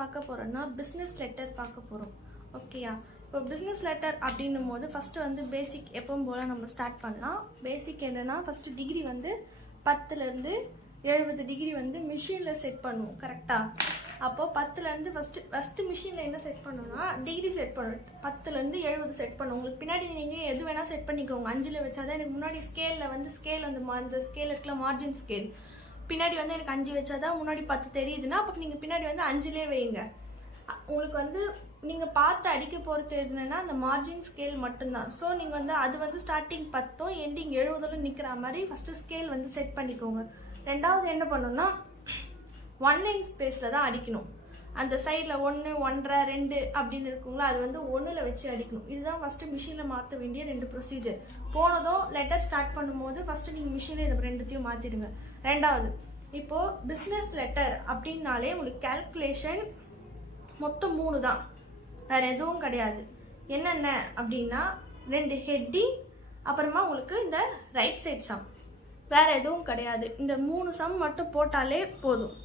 பார்க்க போகிறோன்னா business letter பார்க்க போகிறோம். ஓகேயா? இப்போ பிஸ்னஸ் லெட்டர் அப்படின்னும் போது ஃபஸ்ட்டு வந்து பேசிக் எப்பவும் போல் நம்ம ஸ்டார்ட் பண்ணலாம். பேசிக் என்னென்னா ஃபஸ்ட்டு டிகிரி வந்து 10லேருந்து 70 டிகிரி வந்து மிஷினில் செட் பண்ணுவோம். கரெக்டாக? அப்போது 10லேருந்து ஃபஸ்ட்டு மிஷினில் என்ன செட் பண்ணணும்னா டிகிரி செட் பண்ணணும். 10லேருந்து 70 செட் பண்ணுவோம். உங்களுக்கு பின்னாடி நீங்கள் எது வேணால் செட் பண்ணிக்கோங்க. 5ல் வச்சாதான் எனக்கு முன்னாடி ஸ்கேலில் வந்து அந்த ஸ்கேல் இருக்கல மார்ஜின் ஸ்கேல் பின்னாடி வந்து எனக்கு 5 வச்சாதான் முன்னாடி 10 தெரியுதுன்னா அப்போ நீங்கள் பின்னாடி வந்து 5லே வைங்க. உங்களுக்கு வந்து நீங்கள் பார்த்து அடிக்க போகிறது என்னன்னா அந்த மார்ஜின் ஸ்கேல் மட்டும்தான். ஸோ நீங்கள் வந்து அது வந்து ஸ்டார்டிங் 10 எண்டிங் 70 நிற்கிற மாதிரி ஃபஸ்ட்டு ஸ்கேல் வந்து செட் பண்ணிக்கோங்க. ரெண்டாவது என்ன பண்ணணும்னா 1 லைன் ஸ்பேஸில் தான் அடிக்கணும். அந்த சைடில் 1, 1.5, 2 அப்படின்னு இருக்குங்களா, அது வந்து 1ல் வச்சு அடிக்கணும். இதுதான் ஃபஸ்ட்டு மிஷினில் மாற்ற வேண்டிய 2 ப்ரொசீஜர். போனதும் லெட்டர் ஸ்டார்ட் பண்ணும்போது ஃபஸ்ட்டு நீங்கள் மிஷினில் இதை 2த்தையும் மாற்றிடுங்க. ரெண்டாவது, இப்போது பிஸ்னஸ் லெட்டர் அப்படின்னாலே உங்களுக்கு கேல்குலேஷன் மொத்தம் 3 தான், வேறு எதுவும் கிடையாது. என்னென்ன அப்படின்னா 2 ஹெட்டிங், அப்புறமா உங்களுக்கு இந்த ரைட் சைட் சம், வேறு எதுவும் கிடையாது. இந்த 3 சம் மட்டும் போட்டாலே போதும்.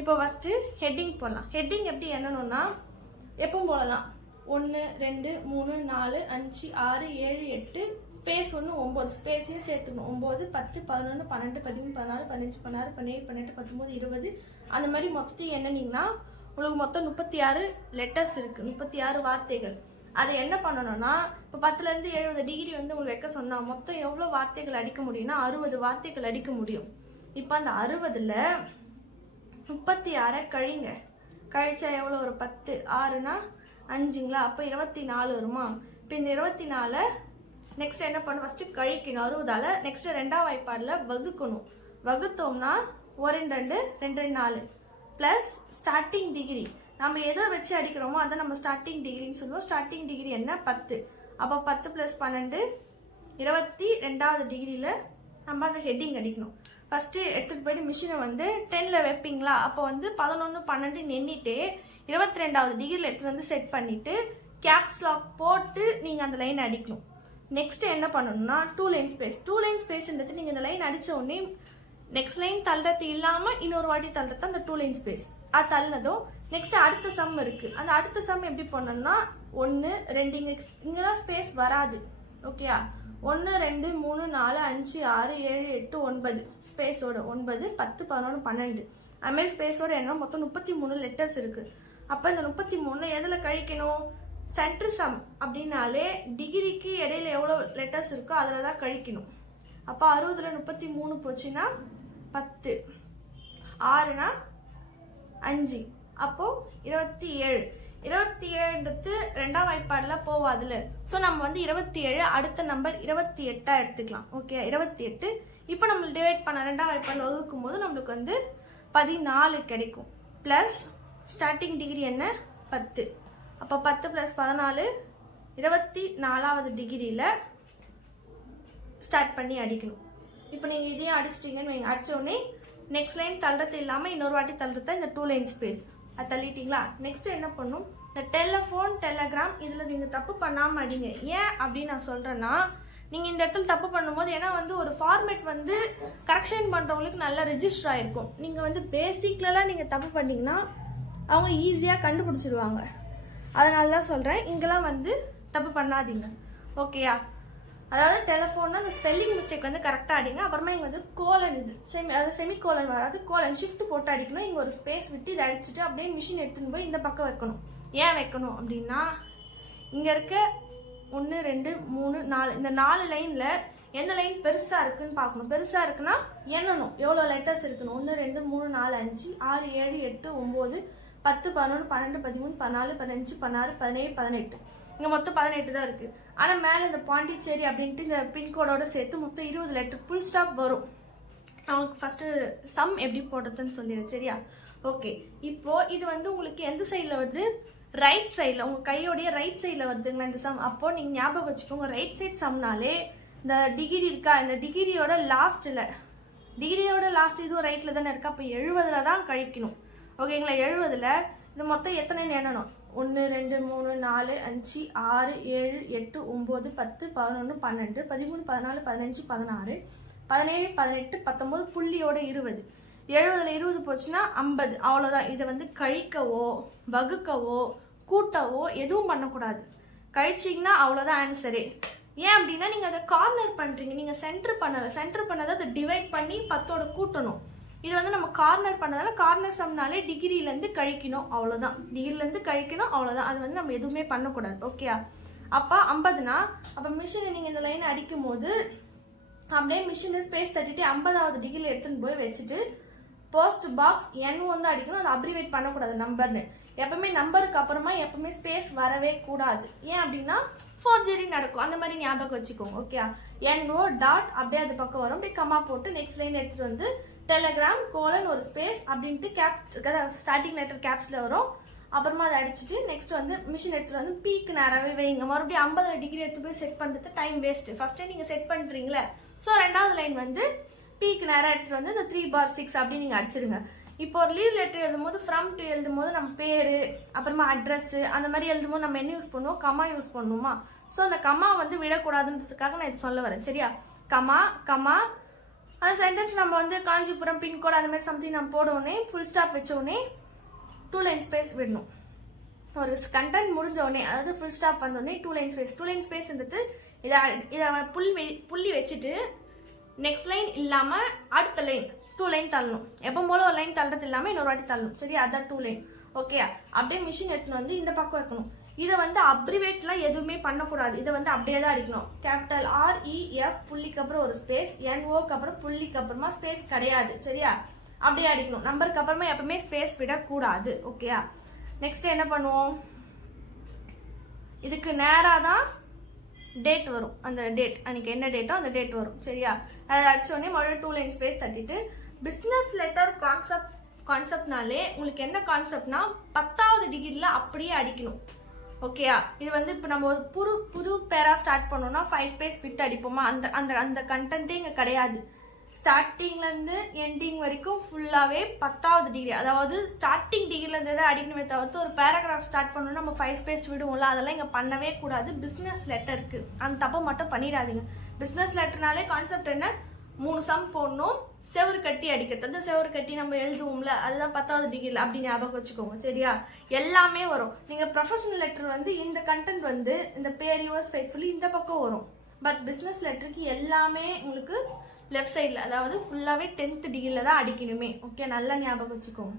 இப்போ ஃபஸ்ட்டு ஹெட்டிங் போடலாம். ஹெட்டிங் எப்படி எண்ணணும்னா எப்பவும் போல தான் 1, 2, 3, 4, 5, 6, 7, 8 ஸ்பேஸ் 1, 9 ஸ்பேஸையும் சேர்த்துக்கணும். 9, 10, 11, 12, 13, 14, 15, 16, 17, 18, 19, 20 அந்த மாதிரி மொத்தத்தையும் எண்ணிங்கன்னா உங்களுக்கு மொத்தம் 36 லெட்டர்ஸ் இருக்குது, 36 வார்த்தைகள். அதை என்ன பண்ணணும்னா இப்போ 10லேருந்து 70 டிகிரி வந்து உங்களுக்கு வைக்க சொன்னால் மொத்தம் எவ்வளோ வார்த்தைகள் அடிக்க முடியும்னா 60 வார்த்தைகள் அடிக்க முடியும். இப்போ அந்த 60ல் 36 கழிச்சா எவ்வளோ ஒரு 10, 6னா 5ங்களா, அப்போ 24 வருமா. இப்போ இந்த 24 நெக்ஸ்ட் என்ன பண்ணணும், ஃபஸ்ட்டு கழிக்கணும் 60ஆல். நெக்ஸ்ட்டு 2ஆம் வாய்ப்பாடில் வகுக்கணும். வகுத்தோம்னா 1, 2, 2, 4 ப்ளஸ் ஸ்டார்டிங் டிகிரி நம்ம எதை வச்சு அடிக்கிறோமோ அதை நம்ம ஸ்டார்டிங் டிகிரின்னு சொல்லுவோம். ஸ்டார்டிங் டிகிரி என்ன 10. அப்போ 10 + 12 22வது டிகிரியில் நம்ம அந்த ஹெட்டிங் அடிக்கணும். ஃபஸ்ட்டு எடுத்துகிட்டு போய்ட்டு மிஷினை வந்து 10ல் வைப்பீங்களா, அப்போ வந்து 11, 12 எண்ணிட்டு 22வது டிகிரியில் எடுத்து வந்து செட் பண்ணிவிட்டு கேப்ஸ் லாக் போட்டு நீங்கள் அந்த லைன் அடிக்கணும். நெக்ஸ்ட் என்ன பண்ணணும்னா 2 லைன் ஸ்பேஸ். 2 லைன் ஸ்பேஸ்ன்றது நீங்கள் இந்த லைன் அடித்த உடனே நெக்ஸ்ட் லைன் தள்ளுறது இல்லாமல் இன்னொரு வாட்டி தள்ளுறது அந்த 2 லைன் ஸ்பேஸ். அது தள்ளினதும் நெக்ஸ்ட் அடுத்த சம் இருக்குது. அந்த அடுத்த சம் எப்படி பண்ணணும்னா 1, 2 இங்கெல்லாம் ஸ்பேஸ் வராது. ஓகேயா? 1, 2, 3, 4, 5, 6, 7, 8, 9 ஸ்பேஸோட 9, 10, 11, 12 அதுமாரி ஸ்பேஸோட என்ன மொத்தம் 33 லெட்டர்ஸ் இருக்குது. அப்போ இந்த 33 எதில் கழிக்கணும், சென்டர் சம் அப்படின்னாலே டிகிரிக்கு இடையில எவ்வளோ லெட்டர்ஸ் இருக்கோ அதில் தான் கழிக்கணும். அப்போ 60ல் 33 போச்சுன்னா 10, 6னா 5, அப்போது 27. 27ன்றது 2ஆம் வாய்ப்பாடில் போவாதுல. ஸோ நம்ம வந்து 27 அடுத்த நம்பர் 28 எடுத்துக்கலாம். ஓகே, 28. இப்போ நம்ம டிவைட் பண்ண 2ஆம் வாய்ப்பாடில் வகுக்கும் போது நம்மளுக்கு வந்து 14 கிடைக்கும். ப்ளஸ் ஸ்டார்டிங் டிகிரி என்ன 10. அப்போ 10 + 14 24வது டிகிரியில் ஸ்டார்ட் பண்ணி அடிக்கணும். இப்போ நீங்கள் இதையும் அடிச்சிட்டிங்கன்னு நீங்கள் அடித்த உடனே நெக்ஸ்ட் லைன் தள்ளுறது இல்லாமல் இன்னொரு வாட்டி தள்ளுறது இந்த 2 லைன் ஸ்பேஸ் அது தள்ளிட்டீங்களா. நெக்ஸ்ட் என்ன பண்ணும், இந்த டெலிஃபோன், டெலகிராம் இதில் நீங்கள் தப்பு பண்ணாமல் அடிங்க. ஏன் அப்படின்னு நான் சொல்கிறேன்னா நீங்கள் இந்த இடத்துல தப்பு பண்ணும்போது ஏன்னா வந்து ஒரு ஃபார்மேட் வந்து கரெக்ஷன் பண்ணுறவங்களுக்கு நல்லா ரெஜிஸ்டர் ஆகிருக்கும். நீங்கள் வந்து பேசிக்லலாம் நீங்கள் தப்பு பண்ணிங்கன்னா அவங்க ஈஸியாக கண்டுபிடிச்சிடுவாங்க. அதனால தான் சொல்கிறேன், இங்கெல்லாம் வந்து தப்பு பண்ணாதீங்க. ஓகேயா? அதாவது டெலிஃபோன்னா அந்த ஸ்பெல்லிங் மிஸ்டேக் வந்து கரெக்டாக அடிங்க. அப்புறமா இங்கே வந்து கோலன், இது செமி கோலன் வராது, கோலன் ஷிஃப்ட் போட்டு அடிக்கணும். இங்கே ஒரு ஸ்பேஸ் விட்டு இதை அடிச்சுட்டு அப்படியே மிஷின் எடுத்துன்னு போய் இந்த பக்கம் வைக்கணும். ஏன் வைக்கணும் அப்படின்னா இங்கே இருக்க 1, 2, 3, 4 இந்த 4 லைனில் எந்த லைன் பெருசாக இருக்குன்னு பார்க்கணும். பெருசாக இருக்குன்னா எண்ணணும் எவ்வளோ லெட்டர்ஸ் இருக்குன்னு. 1, 2, 3, 4, 5, 6, 7, 8, 9, 10, 11, 12, 13, 14, 15, 16, 17, 18 இங்கே மொத்தம் 18 தான் இருக்குது. ஆனால் மேலே இந்த பாண்டிச்சேரி அப்படின்ட்டு இந்த பின்கோடோட சேர்த்து மொத்தம் 20 லெட்டர் ஃபுல் ஸ்டாப் வரும். அவங்களுக்கு ஃபஸ்ட்டு சம் எப்படி போடுறதுன்னு சொல்லிடுறேன். சரியா? ஓகே, இப்போது இது வந்து உங்களுக்கு எந்த சைடில் வருது, ரைட் சைடில், உங்கள் கையோடைய ரைட் சைடில் வருதுங்களா இந்த சம். அப்போது நீங்கள் ஞாபகம் வச்சுக்கோங்க, ரைட் சைட் சம்னாலே இந்த டிகிரி இருக்கா, இந்த டிகிரியோட லாஸ்ட்டில் இதுவும் ரைட்டில் தானே இருக்கா. அப்போ 70ல் தான் கழிக்கணும். ஓகேங்களா? 70ல் இது மொத்தம் எத்தனைன்னு எண்ணணும், 1, 2, 3, 4, 5, 6, 7, 8, 9, 10, 11, 12, 13, 14, 15, 16, 17, 18, 19 புள்ளியோட 20 70ல் 20 போச்சுன்னா 50, அவ்வளோதான். இதை வந்து கழிக்கவோ வகுக்கவோ கூட்டவோ எதுவும் பண்ணக்கூடாது. கழிச்சிங்கன்னா அவ்வளோதான் ஆன்சரே. ஏன் அப்படின்னா நீங்கள் அதை கார்னர் பண்ணுறீங்க, நீங்கள் சென்டர் பண்ணலை. சென்டர் பண்ணதை அதை டிவைட் பண்ணி 10ஓட கூட்டணும். இது வந்து நம்ம கார்னர் பண்ணதால கார்னர் சம்னாலே டிகிரிலேருந்து கழிக்கணும், அவ்வளோதான். டிகிரிலேருந்து கழிக்கணும், அவ்வளோதான். அது வந்து நம்ம எதுவுமே பண்ணக்கூடாது. ஓகேயா? அப்போ 50னா அப்போ மிஷினை நீங்கள் இந்த லைனை அடிக்கும் போது அப்படியே மிஷினில் ஸ்பேஸ் தட்டிட்டு 50வது டிகிரியில் எடுத்துன்னு போய் வச்சுட்டு போஸ்ட் பாக்ஸ் N வந்து அடிக்கணும். அதை அப்ரிவேட் பண்ணக்கூடாது நம்பர்னு. எப்பவுமே நம்பருக்கு அப்புறமா எப்பவுமே ஸ்பேஸ் வரவே கூடாது. ஏன் அப்படின்னா ஃபோர்ஜரி நடக்கும். அந்த மாதிரி ஞாபகம் வச்சுக்கோங்க. ஓகே? NO டாட் அப்படியே அது பக்கம் வரும். அப்படியே கமா போட்டு நெக்ஸ்ட் லைன் எடுத்துட்டு வந்து டெலகிராம் கோலன் ஒரு ஸ்பேஸ் அப்படின்ட்டு ஸ்டார்டிங் லெட்டர் கேப்ஸில் வரும். அப்புறமா அதை அடிச்சுட்டு நெக்ஸ்ட் வந்து மிஷின் எடுத்துட்டு வந்து பீக்கு நேராகவே வைங்க. மறுபடியும் 50 டிகிரி எடுத்து போய் செட் பண்ணுறது டைம் வேஸ்ட்டு. ஃபர்ஸ்டே நீங்கள் செட் பண்ணுறீங்களே. ஸோ ரெண்டாவது லைன் வந்து பீக்கு நேராக எடுத்துட்டு வந்து இந்த 3/6 அப்படின்னு நீங்கள் அடிச்சிருங்க. இப்போ ஒரு லீவ் லெட்டர் எழுதும் போது ஃப்ரம் டு எழுதும் போது நம்ம பேர் அப்புறமா அட்ரஸ் அந்த மாதிரி எழுதும் போது நம்ம என்ன யூஸ் பண்ணுவோம்? கமா யூஸ் பண்ணுவோமா? ஸோ அந்த கமா வந்து விடக்கூடாதுன்றதுக்காக நான் இது சொல்ல வரேன். சரியா? கமா கமா அந்த சென்டென்ஸ் நம்ம வந்து காஞ்சிபுரம் பின்கோடு அந்த மாதிரி சம்திங் நம்ம போட உடனே ஃபுல் ஸ்டாப் வச்ச உடனே 2 லைன் ஸ்பேஸ் விடணும். ஒரு கண்டென்ட் முடிஞ்ச உடனே அதாவது ஃபுல் ஸ்டாப் வந்த உடனே 2 லைன் ஸ்பேஸ். 2 லைன் ஸ்பேஸ்ன்றது இதை புள்ளி வச்சுட்டு நெக்ஸ்ட் லைன் இல்லாமல் அடுத்த லைன் 2 லைன் தள்ளணும். எப்போ போல ஒரு லைன் தள்ளுறது இல்லாமல் இன்னொரு வாட்டி தள்ளணும். சரி? அதான் 2 லைன். ஓகே? அப்படியே மிஷின் எடுத்துன்னு வந்து இந்த பக்கம் வைக்கணும். இதை வந்து அப்ரிவேட்லாம் எதுவுமே பண்ணக்கூடாது. இதை வந்து அப்படியே தான் அடிக்கணும். கேபிட்டல் REF புள்ளிக்கு அப்புறம் ஒரு ஸ்பேஸ், NOக்கு அப்புறம் புள்ளிக்கு அப்புறமா ஸ்பேஸ் கிடையாது. சரியா? அப்படியே அடிக்கணும். நம்பருக்கு அப்புறமா எப்பவுமே ஸ்பேஸ் விடக்கூடாது. ஓகேயா? நெக்ஸ்ட் என்ன பண்ணுவோம்? இதுக்கு நேராக தான் டேட் வரும். அந்த டேட் அன்னைக்கு என்ன டேட்டோ அந்த டேட் வரும். சரியா? அதை அடிச்சோடனே மறுபடியும் 2 லைன் ஸ்பேஸ் தட்டிட்டு பிஸ்னஸ் லெட்டர் கான்செப்ட்னாலே உங்களுக்கு என்ன கான்செப்ட்னா 10வது டிகிரியில் அப்படியே அடிக்கணும். ஓகேயா? இது வந்து இப்போ நம்ம ஒரு புது பேரா ஸ்டார்ட் பண்ணோம்னா 5 ஸ்பேஸ் விட்டு அடிப்போமா? அந்த அந்த அந்த கண்டென்ட்டே இங்கே கிடையாது. ஸ்டார்டிங்லேருந்து எண்டிங் வரைக்கும் ஃபுல்லாகவே 10வது டிகிரி, அதாவது ஸ்டார்டிங் டிகிரிலேருந்து தான் அடிக்கணுமே தவிர்த்து ஒரு பேராகிராஃப் ஸ்டார்ட் பண்ணணும்னா நம்ம 5 ஸ்பேஸ் விடுவோம்ல, அதெல்லாம் இங்கே பண்ணவே கூடாது. பிஸ்னஸ் லெட்டருக்கு அந்த தப்பை மட்டும் பண்ணிடாதீங்க. பிஸ்னஸ் லெட்டர்னாலே கான்செப்ட் என்ன? 3 சம் போடணும், செவரு கட்டி அடிக்கிறது. அந்த செவரு கட்டி நம்ம எழுதுவோம்ல, அதுதான் 10வது டிகிரியில். அப்படி ஞாபகம் வச்சுக்கோங்க. சரியா? எல்லாமே வரும். நீங்கள் ப்ரொஃபஷனல் லெட்டர் வந்து இந்த கண்டென்ட் வந்து இந்த பேர் யுவர்ஸ் ஃபெய்த்ஃபுல்லி இந்த பக்கம் வரும். பட் பிஸ்னஸ் லெட்டருக்கு எல்லாமே உங்களுக்கு லெஃப்ட் சைடில், அதாவது ஃபுல்லாகவே 10th டிகிரியில் தான் அடிக்கணுமே. ஓகே? நல்லா ஞாபகம் வச்சுக்கோங்க.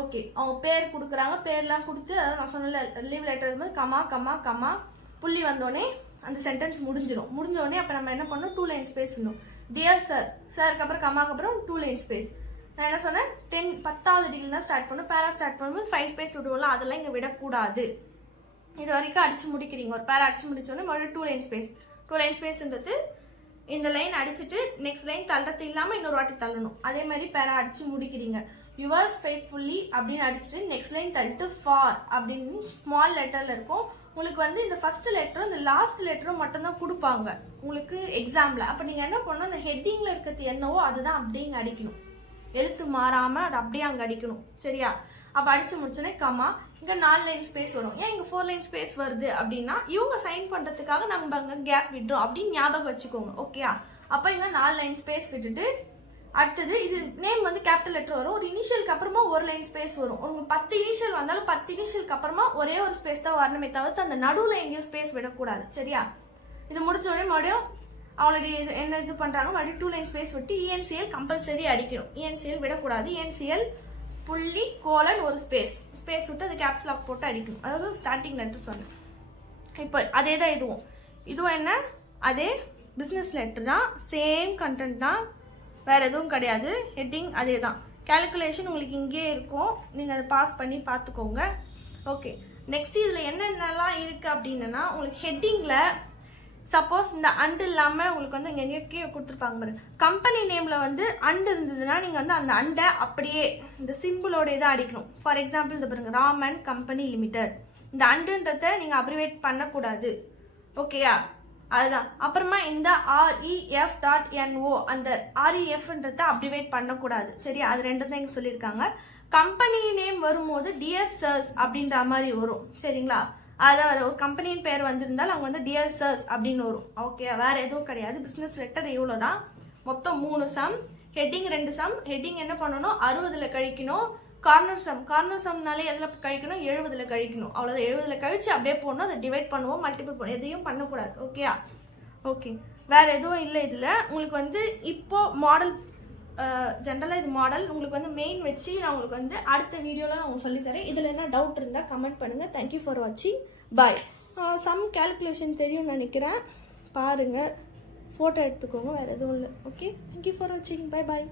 ஓகே? அவங்க பேர் கொடுக்குறாங்க, பேர்லாம் கொடுத்து அதாவது நான் சொன்ன லீவ் லெட்டர் இருக்கும்போது கமா கமா கமா புள்ளி வந்தோடனே அந்த சென்டென்ஸ் முடிஞ்சிடும். முடிஞ்ச உடனே அப்போ நம்ம என்ன பண்ணணும்? 2 லைன் ஸ்பேஸ் விடணும். டியர் சார், சாருக்கு அப்புறம் கமாக்கு அப்புறம் 2 லைன் ஸ்பேஸ். நான் என்ன சொன்னேன்? 10வது டிகிரி தான் ஸ்டார்ட் பண்ணணும். பேரா ஸ்டார்ட் பண்ணும்போது 5 ஸ்பேஸ் விடுவோம்ல, அதெல்லாம் இங்கே விடக்கூடாது. இது வரைக்கும் அடிச்சு முடிக்கிறீங்க. ஒரு பேரா அடிச்சு முடிச்சோடனே மறுபடியும் 2 லைன் ஸ்பேஸ். 2 லைன் ஸ்பேஸ்ன்றது இந்த லைன் அடிச்சுட்டு நெக்ஸ்ட் லைன் தள்ளுறது இல்லாமல் இன்னொரு வாட்டி தள்ளணும். அதே மாதிரி பேரா அடிச்சு முடிக்கிறீங்க. யுவர்ஸ் ஃபெய்த்ஃபுல்லி அப்படின்னு அடிச்சுட்டு நெக்ஸ்ட் லைன் தள்ளிட்டு ஃபார் அப்படின்னு ஸ்மால் லெட்டரில் இருக்கும். உங்களுக்கு வந்து இந்த ஃபர்ஸ்ட் லெட்டரும் இந்த லாஸ்ட் லெட்டரும் மட்டும்தான் கொடுப்பாங்க உங்களுக்கு எக்ஸாமில். அப்போ நீங்கள் என்ன பண்ணணும்? அந்த ஹெட்டிங்கில் இருக்கிறது என்னவோ அதுதான் அப்படியே இங்கே அடிக்கணும். எழுத்து மாறாமல் அதை அப்படியே அங்கே அடிக்கணும். சரியா? அப்போ அடிச்சு முடிச்சோடனே கமா இங்கே 4 லைன் ஸ்பேஸ் வரும். ஏன் இங்கே 4 லைன் ஸ்பேஸ் வருது அப்படின்னா இவங்க சைன் பண்ணுறதுக்காக நம்ம அங்கே கேப் விடுறோம் அப்படின்னு ஞாபகம் வச்சுக்கோங்க. ஓகேயா? அப்போ இங்கே 4 லைன் ஸ்பேஸ் விட்டுட்டு அடுத்தது இது நேம் வந்து கேபிட்டல் லெட்டர் வரும். ஒரு இனிஷியலுக்கு அப்புறமா 1 லைன் ஸ்பேஸ் வரும். உங்களுக்கு 10 இனிஷியல் வந்தாலும் 10 இனிஷியலுக்கு அப்புறமா ஒரே ஒரு ஸ்பேஸ் தான் வரணுமே தவிர்த்து அந்த நடுவில் எங்கேயும் ஸ்பேஸ் விடக்கூடாது. சரியா? இது முடிஞ்ச உடனே மறுபடியும் ஆல்ரெடி என்ன இது பண்ணுறாங்க? மறுபடியும் 2 லைன் ஸ்பேஸ் விட்டு ENCL கம்பல்சரி அடிக்கணும். ENCL விடக்கூடாது. ENCL புள்ளி கோலன் ஒரு ஸ்பேஸ் விட்டு அது கேப்ஸ் லாக் போட்டு அடிக்கணும். அதாவது ஸ்டார்டிங் லெட்டர் சொன்னேன். இப்போ அதே தான் இதுவும் என்ன? அதே பிஸ்னஸ் லெட்டர் தான், சேம் கண்டென்ட் தான், வேறு எதுவும் கிடையாது. ஹெட்டிங் அதே தான். கேல்குலேஷன் உங்களுக்கு இங்கே இருக்கும், நீங்கள் அதை பாஸ் பண்ணி பார்த்துக்கோங்க. ஓகே? நெக்ஸ்ட் இதில் என்னென்னலாம் இருக்குது அப்படின்னா உங்களுக்கு ஹெட்டிங்கில் சப்போஸ் இந்த அண்டு இல்லாமல் உங்களுக்கு வந்து இங்கே எங்கேயோ கொடுத்துருப்பாங்க பாருங்க. கம்பெனி நேமில் வந்து அண்டு இருந்ததுன்னா நீங்கள் வந்து அந்த அண்டை அப்படியே இந்த சிம்பிளோட தான் அடிக்கணும். ஃபார் எக்ஸாம்பிள் இந்த பாருங்க, ராமன் கம்பெனி லிமிடெட். இந்த அண்டுன்றதை நீங்கள் அப்ரிவேட் பண்ணக்கூடாது. ஓகேயா? அதுதான். அப்புறமா இந்த REF.NO அந்த REFன்றதை அப்ரிவேட் பண்ணக்கூடாது. சரி? அது ரெண்டும் தான் இங்கே சொல்லியிருக்காங்க. கம்பெனி நேம் வரும்போது டியர் சர்ஸ் அப்படின்ற மாதிரி வரும். சரிங்களா? அதாவது ஒரு கம்பெனியின் பேர் வந்திருந்தால் அவங்க வந்து டியர் சர்ஸ் அப்படின்னு வரும். ஓகே? வேற எதுவும் கிடையாது. பிஸ்னஸ் லெட்டர் இவ்வளோ தான். மொத்தம் 3 சம். Heading 2 some. ஹெட்டிங் என்ன பண்ணணும், 60ல் கழிக்கணும். கார்னர் சம்னாலே எதில் கழிக்கணும், 70ல் கழிக்கணும். அவ்வளோதான், 70ல் கழிச்சு அப்படியே போடணும். அதை டிவைட் பண்ணுவோம், மல்டிபிள் பண்ணுவோம், எதையும் பண்ணக்கூடாது. ஓகேயா? ஓகே, வேறு எதுவும் இல்லை இதில். உங்களுக்கு வந்து இப்போ மாடல், ஜென்ரலாக இது மாடல். உங்களுக்கு வந்து மெயின் வச்சு நான் உங்களுக்கு வந்து அடுத்த வீடியோவில் நான் உங்களுக்கு சொல்லித்தரேன். இதில் என்ன டவுட் இருந்தால் கமெண்ட் பண்ணுங்கள். தேங்க்யூ ஃபார் வாட்சிங். பாய். சம் கேல்குலேஷன் தெரியும்னு நினைக்கிறேன், பாருங்கள், ஃபோட்டோ எடுத்துக்கோங்க, வேறு எதுவும் இல்லை. ஓகே, தேங்க்யூ ஃபார் வாட்சிங். Bye bye.